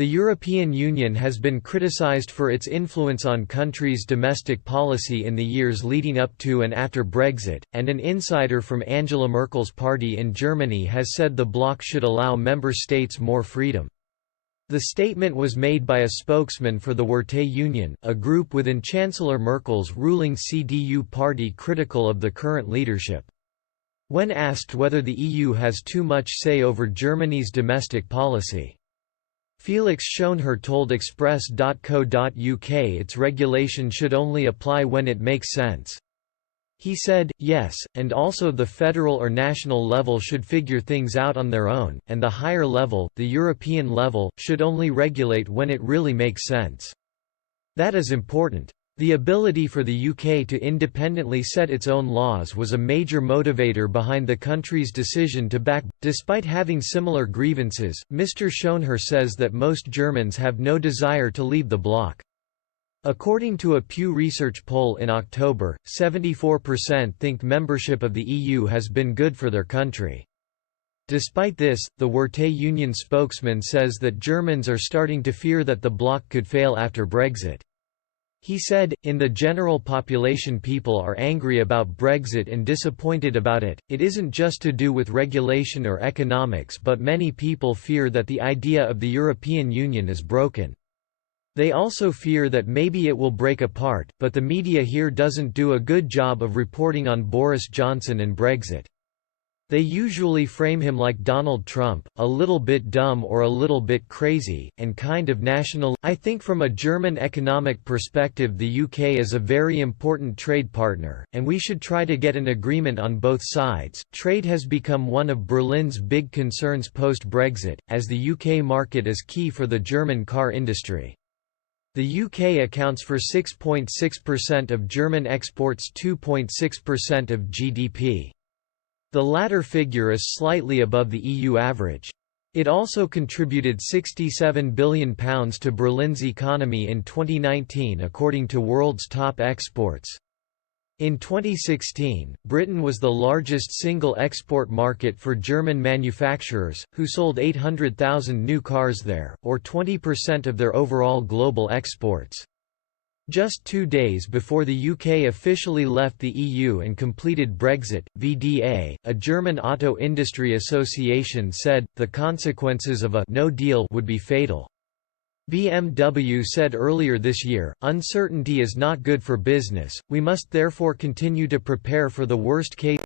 The European Union has been criticized for its influence on countries' domestic policy in the years leading up to and after Brexit, and an insider from Angela Merkel's party in Germany has said the bloc should allow member states more freedom. The statement was made by a spokesman for the Werte Union, a group within Chancellor Merkel's ruling CDU party critical of the current leadership. When asked whether the EU has too much say over Germany's domestic policy, Felix Schonherr told Express.co.uk its regulation should only apply when it makes sense. He said, yes, and also the federal or national level should figure things out on their own, and the higher level, the European level, should only regulate when it really makes sense. That is important. The ability for the UK to independently set its own laws was a major motivator behind the country's decision to back. Despite having similar grievances, Mr. Schonherr says that most Germans have no desire to leave the bloc. According to a Pew Research poll in October, 74% think membership of the EU has been good for their country. Despite this, the Werte Union spokesman says that Germans are starting to fear that the bloc could fail after Brexit. He said, in the general population people are angry about Brexit and disappointed about it. It isn't just to do with regulation or economics, but many people fear that the idea of the European Union is broken. They also fear that maybe it will break apart, but the media here doesn't do a good job of reporting on Boris Johnson and Brexit. They usually frame him like Donald Trump, a little bit dumb or a little bit crazy, and kind of national. I think from a German economic perspective the UK is a very important trade partner, and we should try to get an agreement on both sides. Trade has become one of Berlin's big concerns post-Brexit, as the UK market is key for the German car industry. The UK accounts for 6.6% of German exports, 2.6% of GDP. The latter figure is slightly above the EU average. It also contributed £67 billion to Berlin's economy in 2019 according to World's Top Exports. In 2016, Britain was the largest single export market for German manufacturers, who sold 800,000 new cars there, or 20% of their overall global exports. Just 2 days before the UK officially left the EU and completed Brexit, VDA, a German auto industry association said, the consequences of a no deal would be fatal. BMW said earlier this year, uncertainty is not good for business, we must therefore continue to prepare for the worst case